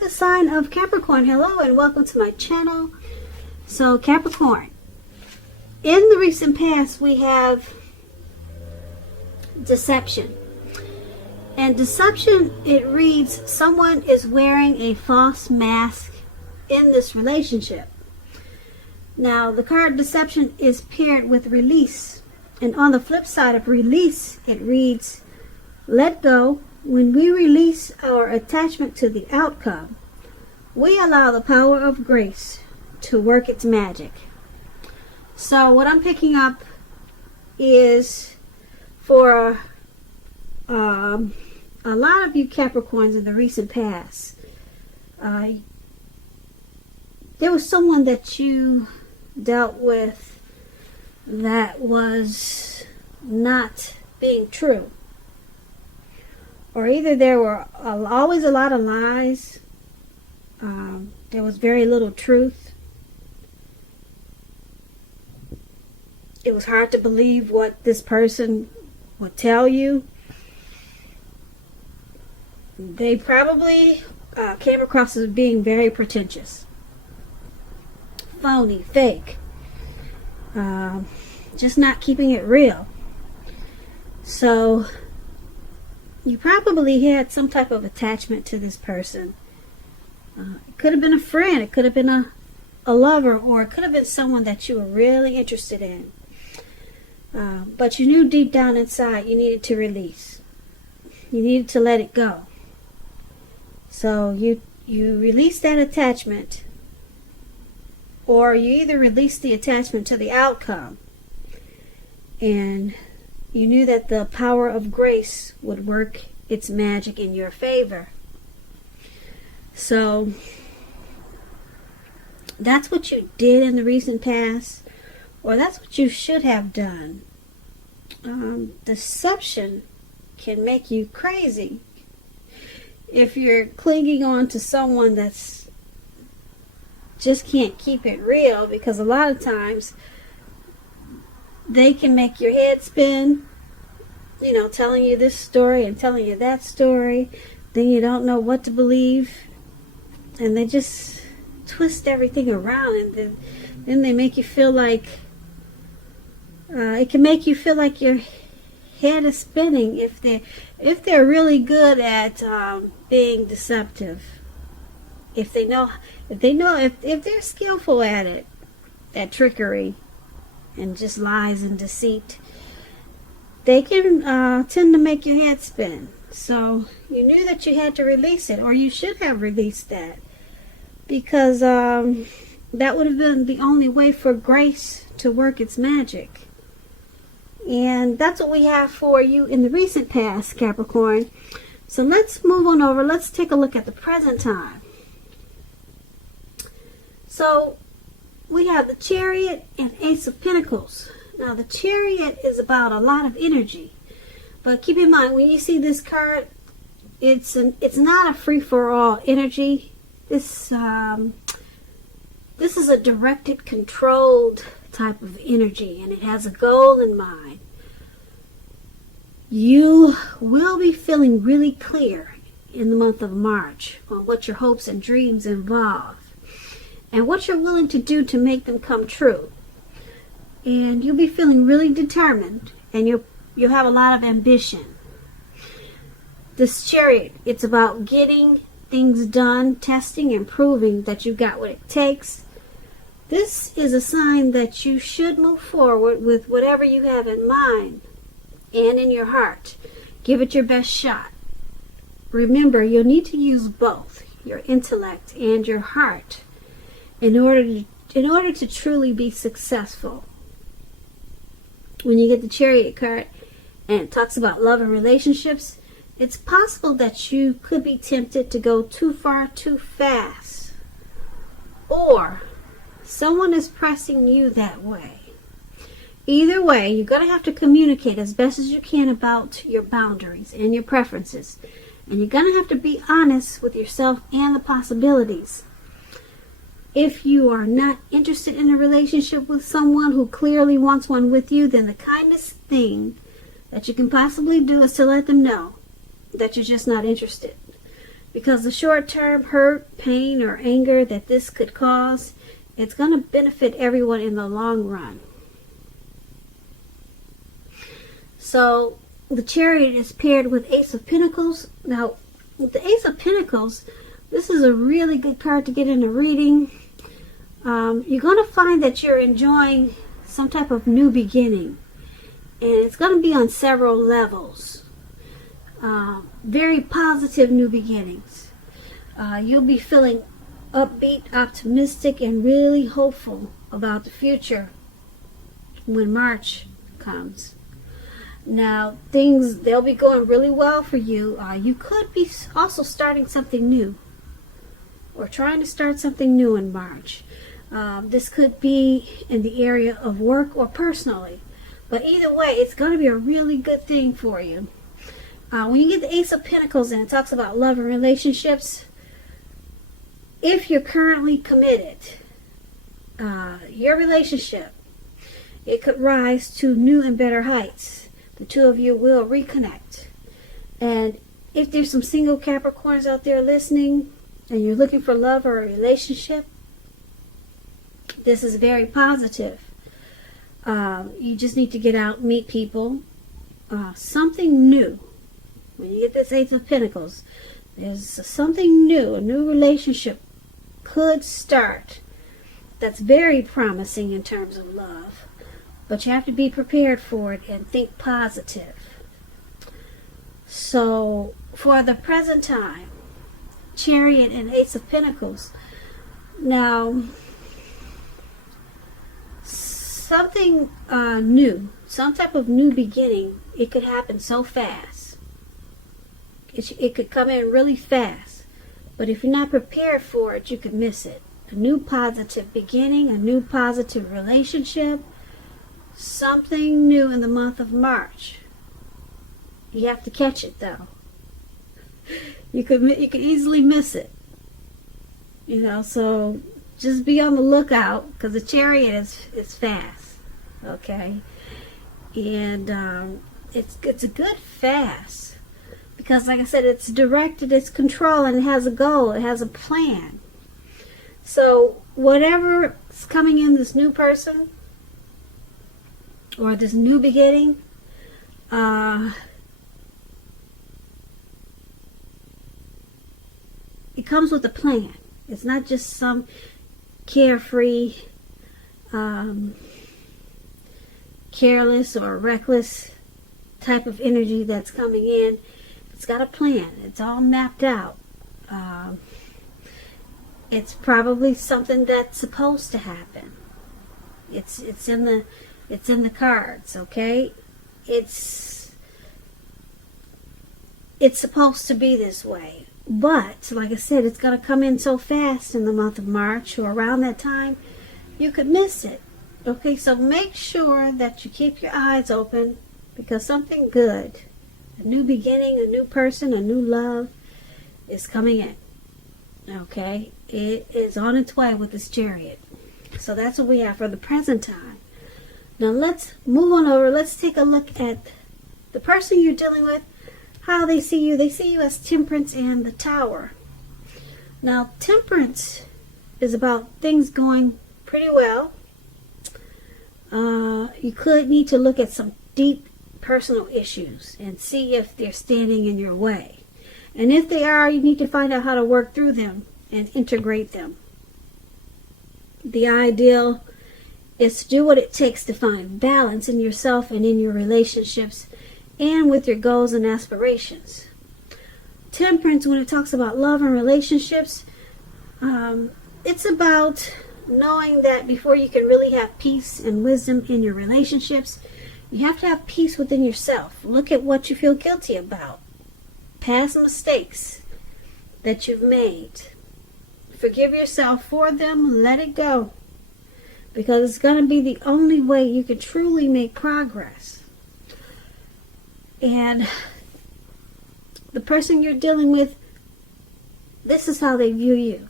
the sign of Capricorn. Hello and welcome to my channel. So Capricorn, in the recent past we have deception. And deception, it reads someone is wearing a false mask in this relationship. Now the card deception is paired with release. And on the flip side of release, it reads let go. When we release our attachment to the outcome, we allow the power of grace to work its magic. So what I'm picking up is for a lot of you Capricorns in the recent past, there was someone that you dealt with that was not being true. Or either there were always a lot of lies, there was very little truth. It was hard to believe what this person would tell you. They probably came across as being very pretentious, phony, fake, just not keeping it real. So you probably had some type of attachment to this person. It could have been a friend, it could have been a lover, or it could have been someone that you were really interested in. But you knew deep down inside you needed to release. You needed to let it go. So you released that attachment, or you either released the attachment to the outcome, and you knew that the power of grace would work its magic in your favor. So that's what you did in the recent past, or that's what you should have done. Deception can make you crazy if you're clinging on to someone that's just can't keep it real, because a lot of times they can make your head spin, you know, telling you this story and telling you that story. Then you don't know what to believe. And they just twist everything around. And then they make you feel like, it can make you feel like your head is spinning if they're really good at being deceptive. If they're skillful at it, at trickery and just lies and deceit, they can tend to make your head spin. So you knew that you had to release it, or you should have released that, because that would have been the only way for grace to work its magic. And that's what we have for you in the recent past, Capricorn. So let's move on over. Let's take a look at the present time. So we have the Chariot and Ace of Pentacles. Now the Chariot is about a lot of energy, but keep in mind when you see this card, it's not a free-for-all energy. This is a directed, controlled type of energy, and it has a goal in mind. You will be feeling really clear in the month of March on what your hopes and dreams involve, and what you're willing to do to make them come true. And you'll be feeling really determined, and you'll have a lot of ambition. This Chariot, it's about getting things done, testing and proving that you got what it takes. This is a sign that you should move forward with whatever you have in mind and in your heart. Give it your best shot. Remember, you'll need to use both your intellect and your heart in order to truly be successful. When you get the Chariot card and it talks about love and relationships, it's possible that you could be tempted to go too far too fast, or someone is pressing you that way. Either way, you're going to have to communicate as best as you can about your boundaries and your preferences, and you're going to have to be honest with yourself and the possibilities. If you are not interested in a relationship with someone who clearly wants one with you, then the kindest thing that you can possibly do is to let them know that you're just not interested. because the short-term hurt, pain, or anger that this could cause, it's going to benefit everyone in the long run. So the Chariot is paired with Ace of Pentacles. Now, with the Ace of Pentacles, this is a really good card to get in a reading. You're going to find that you're enjoying some type of new beginning. And it's going to be on several levels. Very positive new beginnings. You'll be feeling upbeat, optimistic, and really hopeful about the future when March comes. Now, they'll be going really well for you. You could be also starting something new, or trying to start something new in March. This could be in the area of work or personally. But either way, it's going to be a really good thing for you. When you get the Ace of Pentacles and it talks about love and relationships, if you're currently committed, your relationship, it could rise to new and better heights. The two of you will reconnect. And if there's some single Capricorns out there listening and you're looking for love or a relationship, this is very positive. You just need to get out and meet people. Something new. When you get this Ace of Pentacles, there's something new. A new relationship could start that's very promising in terms of love. But you have to be prepared for it and think positive. So, for the present time, Chariot and Ace of Pentacles. Now, something new, some type of new beginning, it could happen so fast. It could come in really fast. But if you're not prepared for it, you could miss it. A new positive beginning, a new positive relationship, something new in the month of March. You have to catch it, though. You could easily miss it. So just be on the lookout, because the Chariot is fast. Okay? And it's a good fast. Because, like I said, it's directed, it's controlled, and it has a goal, it has a plan. So, whatever's coming in, this new person, or this new beginning, it comes with a plan. It's not just some carefree, careless, or reckless type of energy that's coming in. It's got a plan. It's all mapped out. It's probably something that's supposed to happen. It's in the cards, okay? It's supposed to be this way. But, like I said, it's going to come in so fast in the month of March, or around that time, you could miss it. Okay, so make sure that you keep your eyes open, because something good, a new beginning, a new person, a new love is coming in. Okay, it is on its way with this Chariot. So that's what we have for the present time. Now let's move on over. Let's take a look at the person you're dealing with, how they see you. They see you as Temperance and the Tower. Now, Temperance is about things going pretty well. You could need to look at some deep personal issues and see if they're standing in your way. And if they are, you need to find out how to work through them and integrate them. The ideal is to do what it takes to find balance in yourself and in your relationships and with your goals and aspirations. Temperance, when it talks about love and relationships, it's about knowing that before you can really have peace and wisdom in your relationships, you have to have peace within yourself. Look at what you feel guilty about. Past mistakes that you've made. Forgive yourself for them. Let it go. Because it's going to be the only way you can truly make progress. And the person you're dealing with, this is how they view you.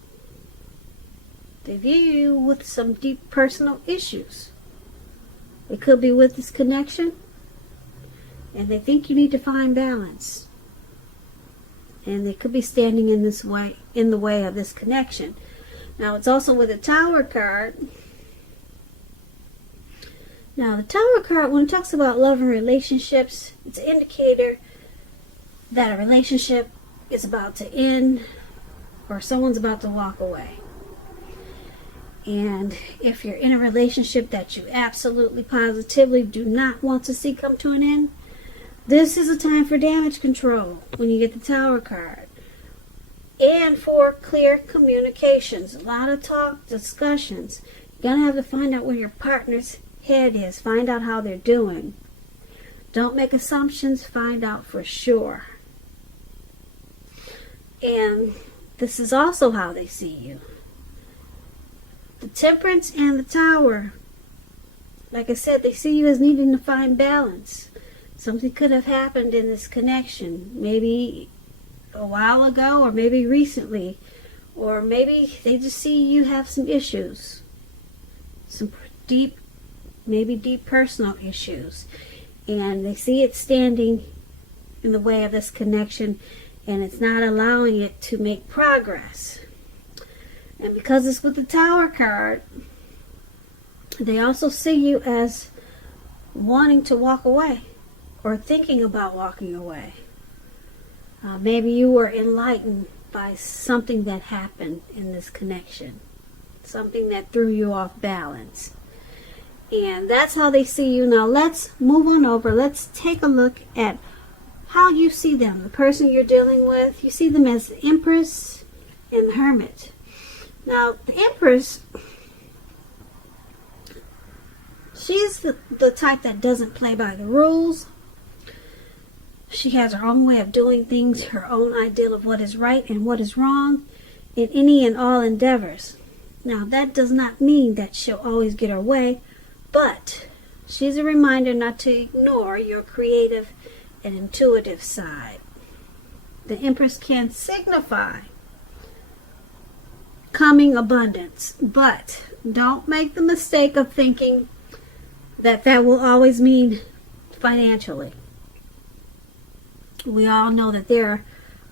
They view you with some deep personal issues. It could be with this connection, and they think you need to find balance. and they could be standing in the way of this connection. Now it's also with the Tower card. Now the Tower card, when it talks about love and relationships, it's an indicator that a relationship is about to end or someone's about to walk away. And if you're in a relationship that you absolutely positively do not want to see come to an end, this is a time for damage control when you get the Tower card. And for clear communications. A lot of talk, discussions. You're going to have to find out where your partner's head is. Find out how they're doing. Don't make assumptions. Find out for sure. And this is also how they see you. The Temperance and the Tower. Like I said, they see you as needing to find balance. Something could have happened in this connection. Maybe a while ago, or maybe recently. Or maybe they just see you have some issues. Some deep personal issues. And they see it standing in the way of this connection, and it's not allowing it to make progress. And because it's with the Tower card, they also see you as wanting to walk away or thinking about walking away. Maybe you were enlightened by something that happened in this connection, something that threw you off balance. And that's how they see you. Now let's move on over. Let's take a look at how you see them, the person you're dealing with. You see them as the Empress and the Hermit. Now, the Empress, she's the type that doesn't play by the rules. She has her own way of doing things, her own ideal of what is right and what is wrong in any and all endeavors. Now, that does not mean that she'll always get her way, but she's a reminder not to ignore your creative and intuitive side. The Empress can signify coming abundance, but don't make the mistake of thinking that will always mean financially. We all know that there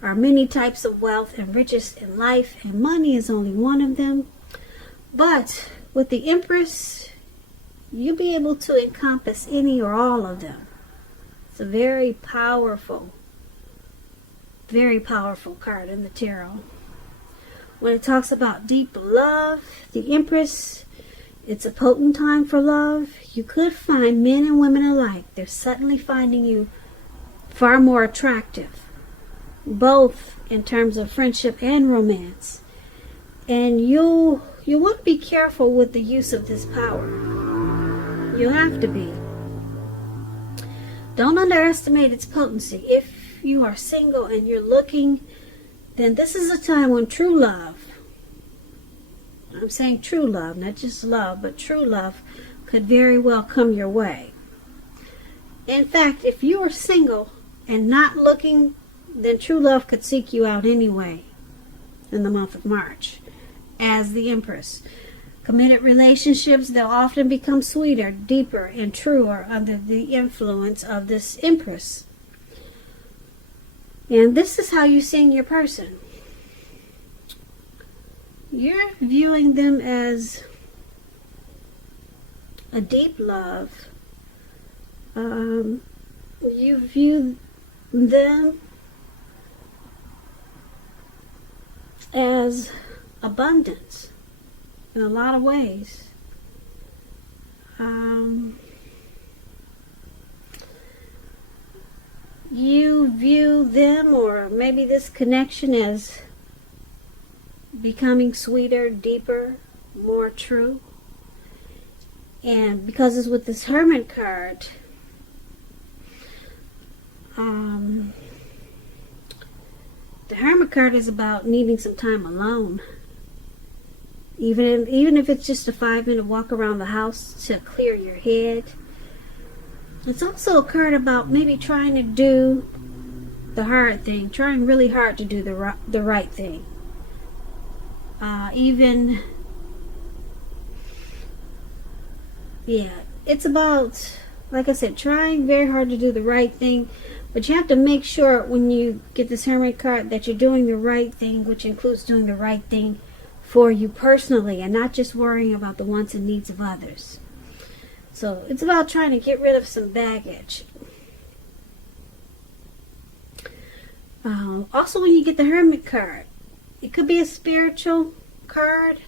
are many types of wealth and riches in life, and money is only one of them. But with the Empress, you'll be able to encompass any or all of them. It's a very powerful card in the tarot. When it talks about deep love, the Empress, it's a potent time for love. You could find men and women alike. They're suddenly finding you far more attractive, both in terms of friendship and romance. And you'll want to be careful with the use of this power. You'll have to be. Don't underestimate its potency. If you are single and you're looking, then this is a time when true love, I'm saying true love, not just love, but true love could very well come your way. In fact, if you are single and not looking, then true love could seek you out anyway in the month of March as the Empress. Committed relationships, they'll often become sweeter, deeper, and truer under the influence of this Empress. And this is how you're seeing your person. You're viewing them as a deep love. You view them as abundance in a lot of ways. You view them, or maybe this connection, as becoming sweeter, deeper, more true. And because it's with this Hermit card, the Hermit card is about needing some time alone. Even if it's just a 5-minute walk around the house to clear your head. It's also a card about maybe trying to do the hard thing, trying really hard to do the right thing. It's about, like I said, trying very hard to do the right thing, But you have to make sure when you get this Hermit card that you're doing the right thing, which includes doing the right thing for you personally and not just worrying about the wants and needs of others. So it's about trying to get rid of some baggage. Also, when you get the Hermit card, it could be a spiritual card.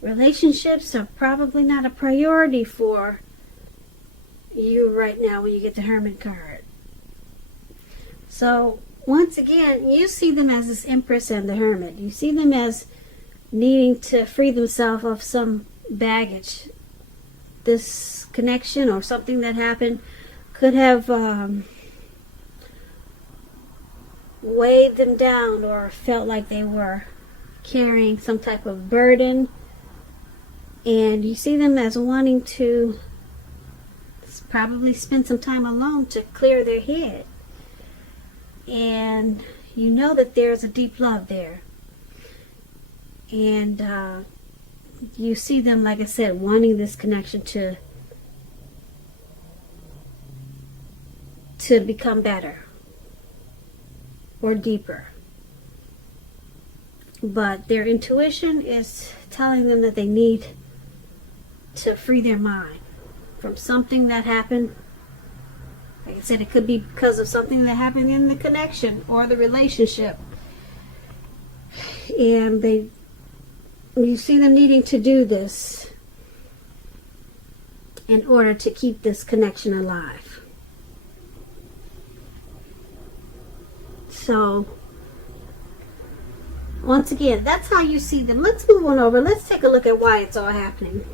Relationships are probably not a priority for you right now when you get the Hermit card. So once again, you see them as this Empress and the Hermit. You see them as needing to free themselves of some baggage. This connection or something that happened could have weighed them down or felt like they were carrying some type of burden. And you see them as wanting to probably spend some time alone to clear their head. And you know that there's a deep love there. And you see them, like I said, wanting this connection to become better or deeper. But their intuition is telling them that they need to free their mind from something that happened. Like I said, it could be because of something that happened in the connection or the relationship. And you see them needing to do this in order to keep this connection alive. So, once again, that's how you see them. Let's move on over. Let's take a look at why it's all happening.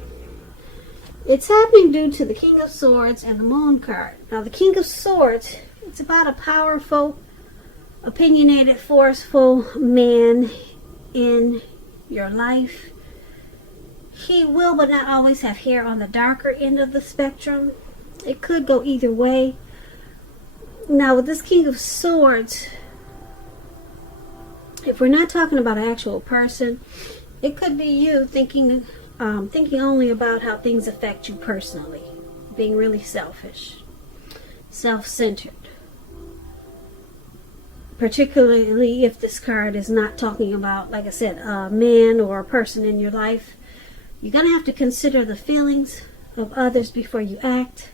It's happening due to the King of Swords and the Moon card. Now, the King of Swords, it's about a powerful, opinionated, forceful man in your life. He will, but not always, have hair on the darker end of the spectrum. It could go either way. Now, with this King of Swords, if we're not talking about an actual person, it could be you thinking only about how things affect you personally, being really selfish, self-centered. Particularly if this card is not talking about, like I said, a man or a person in your life. You're going to have to consider the feelings of others before you act.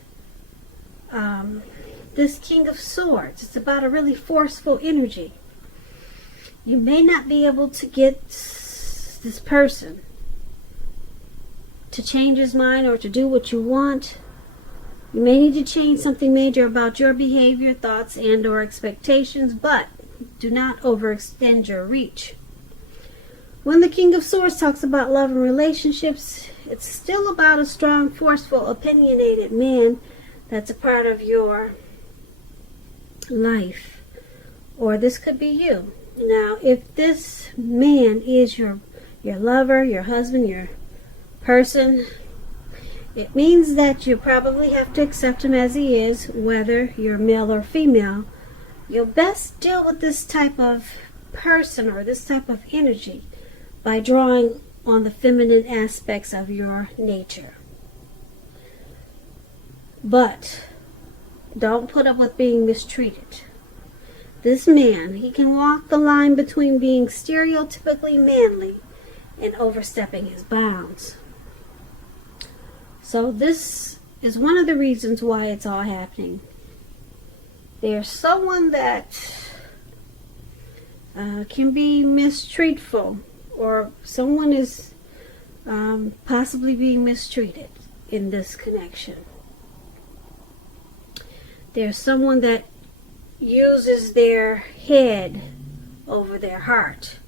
This King of Swords, it's about a really forceful energy. You may not be able to get this person to change his mind or to do what you want. You may need to change something major about your behavior, thoughts, and or expectations, but do not overextend your reach. When the King of Swords talks about love and relationships, it's still about a strong, forceful, opinionated man that's a part of your life. Or this could be you. Now, if this man is your lover, your husband, your person, it means that you probably have to accept him as he is, whether you're male or female. You'll best deal with this type of person or this type of energy by drawing on the feminine aspects of your nature. But don't put up with being mistreated. This man, he can walk the line between being stereotypically manly and overstepping his bounds. So this is one of the reasons why it's all happening. There's someone that can be mistreatful, or someone is possibly being mistreated in this connection. There's someone that uses their head over their heart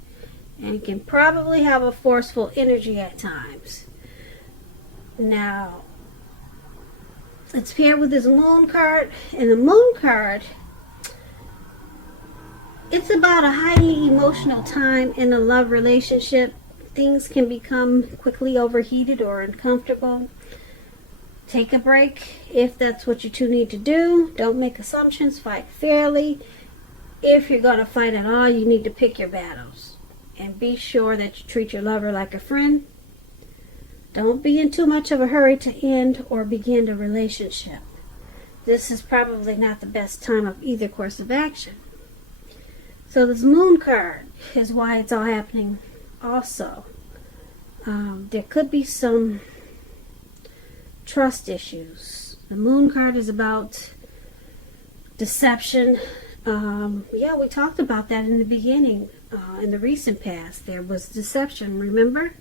and can probably have a forceful energy at times. Now, it's paired with this Moon card, and the Moon card, it's about a highly emotional time in a love relationship. Things can become quickly overheated or uncomfortable. Take a break if that's what you two need to do. Don't make assumptions. Fight fairly. If you're going to fight at all, you need to pick your battles. And be sure that you treat your lover like a friend. Don't be in too much of a hurry to end or begin a relationship. this is probably not the best time of either course of action. So this moon card is why it's all happening also. There could be some trust issues. The moon card is about deception. Yeah, we talked about that in the beginning. In the recent past, there was deception, remember?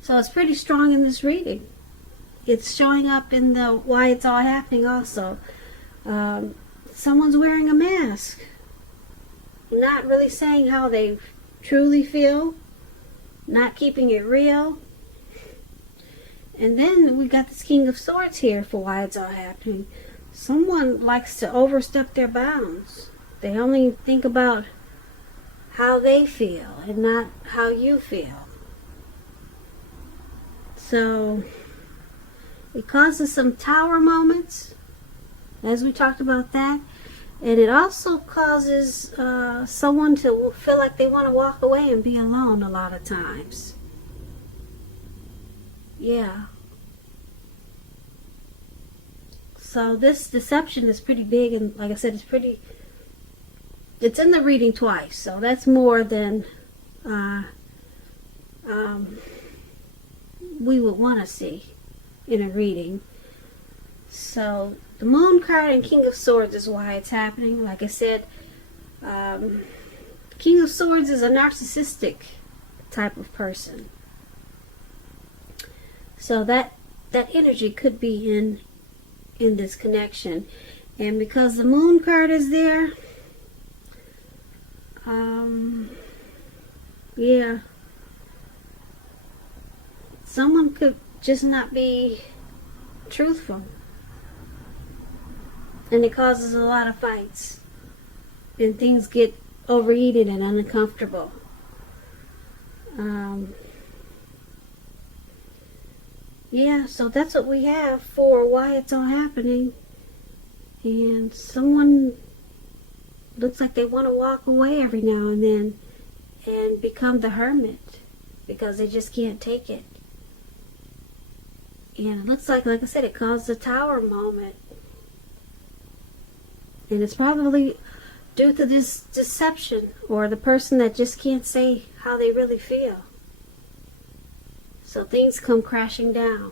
So it's pretty strong in this reading. It's showing up in the why it's all happening also. Someone's wearing a mask, not really saying how they truly feel, not keeping it real. And then we got this King of Swords here for why it's all happening. Someone likes to overstep their bounds. They only think about how they feel and not how you feel. So it causes some tower moments, as we talked about that. And it also causes someone to feel like they want to walk away and be alone a lot of times. Yeah. So this deception is pretty big, and like I said, it's in the reading twice, so that's more than we would want to see in a reading. So the Moon card and King of Swords is why it's happening. Like I said, King of Swords is a narcissistic type of person. So that energy could be in this connection. And because the Moon card is there, yeah, someone could just not be truthful, and it causes a lot of fights, and things get overheated and uncomfortable. Yeah, so that's what we have for why it's all happening. And someone looks like they want to walk away every now and then and become the hermit because they just can't take it. And it looks like I said, it caused a tower moment. And it's probably due to this deception, or the person that just can't say how they really feel. So things come crashing down.